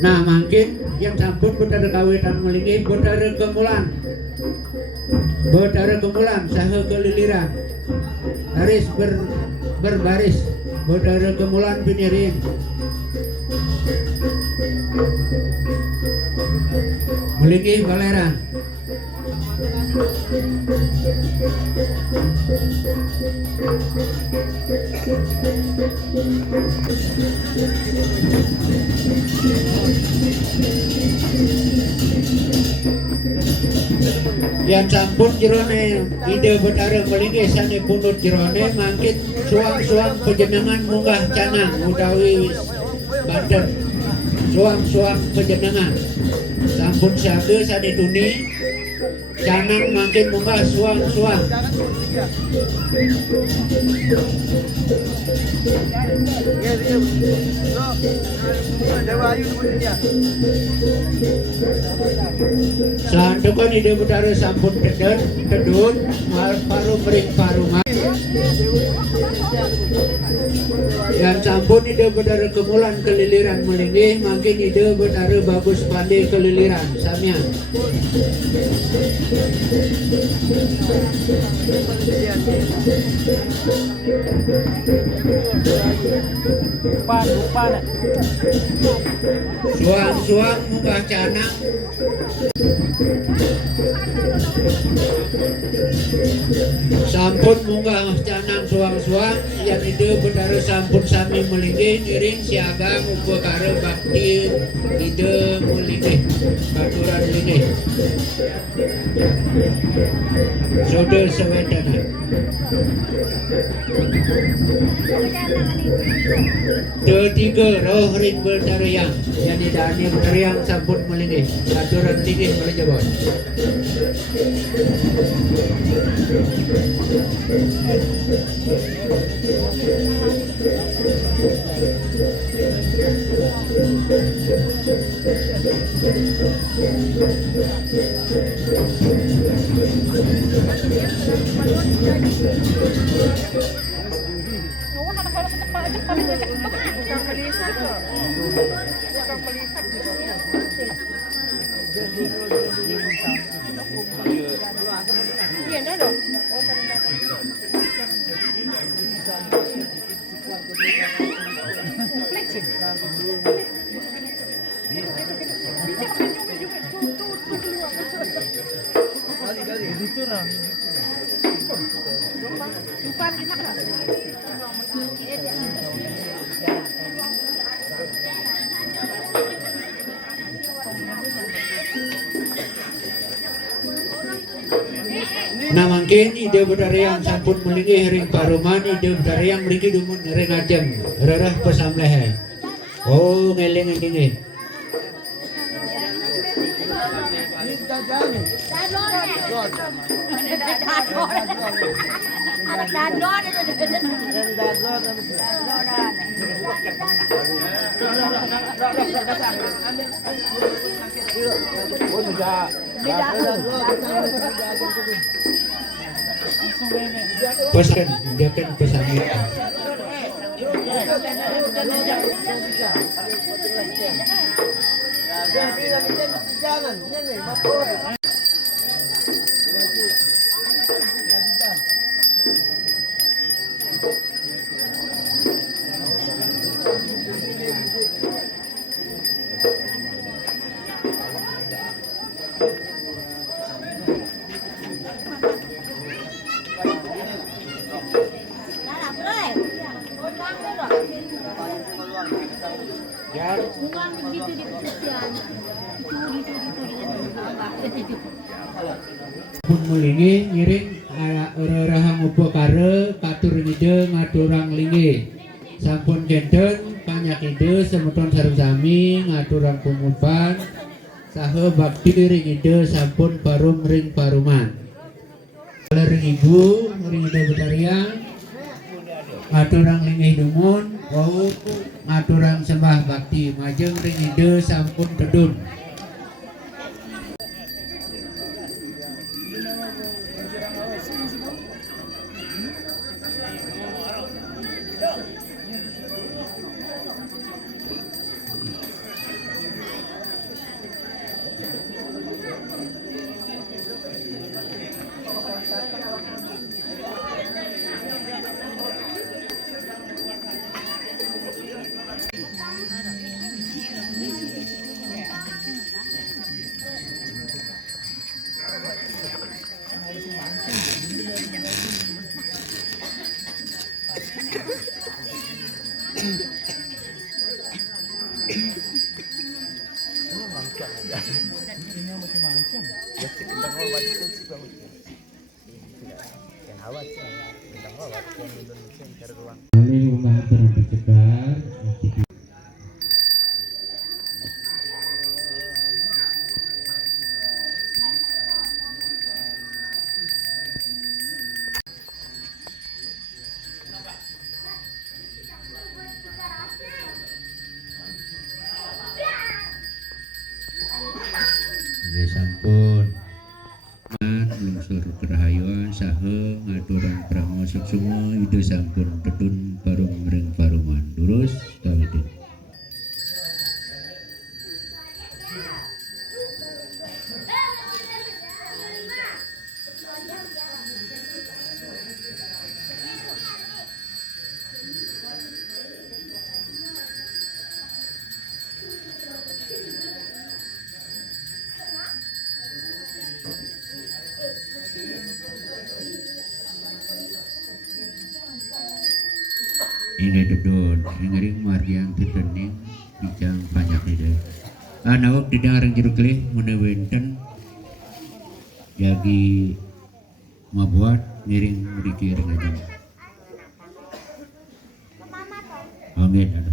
Nah mungkin yang sampun Betara kawitan melingi Betara kemulan saha keliliran baris berbaris Betara kemulan pinirin melingi baleran yang sampun jerone ide Betara melingi sane punut jerone mangkin suang-suang pejenengan munggah canang utawi Banten suang-suang pejenengan sampun siaga sane tuni canang mangkin munggah suang-suang sandukan ide Betara sampun tedun paru mering parungan yang sampun ide Betara kemulan keliliran melinggih makin ide Betara bagus pandai keliliran samia suang-suang munggah canang sampun munggah canang suang-suang yang ide Betara sampun sami melinggih ngiring siaga upakara bakti ide melinggih baturan linggih saudara sewedana ketiga roh ring bertariang jadi dani bertariang sampun melinggih baturan linggih melejabot nah mungkin ide Betara yang sampun melinggih ring paruman ide Betara yang mriki dumun ring ajeng rerah pesamlehe oh ngeling ini pesan dia kan pesan pun melingi ngiring rahang upakara katur ide ngaturang lingi sampun jenten kanyak ide semeton sareng sami ngaturang pumupan saha bakti ring ide sampun parum ring paruman ring ibu ring ide Betariang ngaturang lingi dumun wau ngaturang sembah bakti majeng ring ide sampun tedun Mangkang aja. Ini masih mangkang. Ya bintang lawat itu sih bang. Yang awat sih bintang lawat yang Indonesia yang cari ruang. Oleh rumah aturan tercegar. Ya sampun. Lungsur kerahayuan sahe ngaturan pramusik semua itu sampun tetun parung ring paruman lurus kawedin. Ini dedon, ingering margian titening bijang banyak ide. Nawab didengar jeruk leh menewenten jagi mabuat ngiring mudiki ring aja. Amin.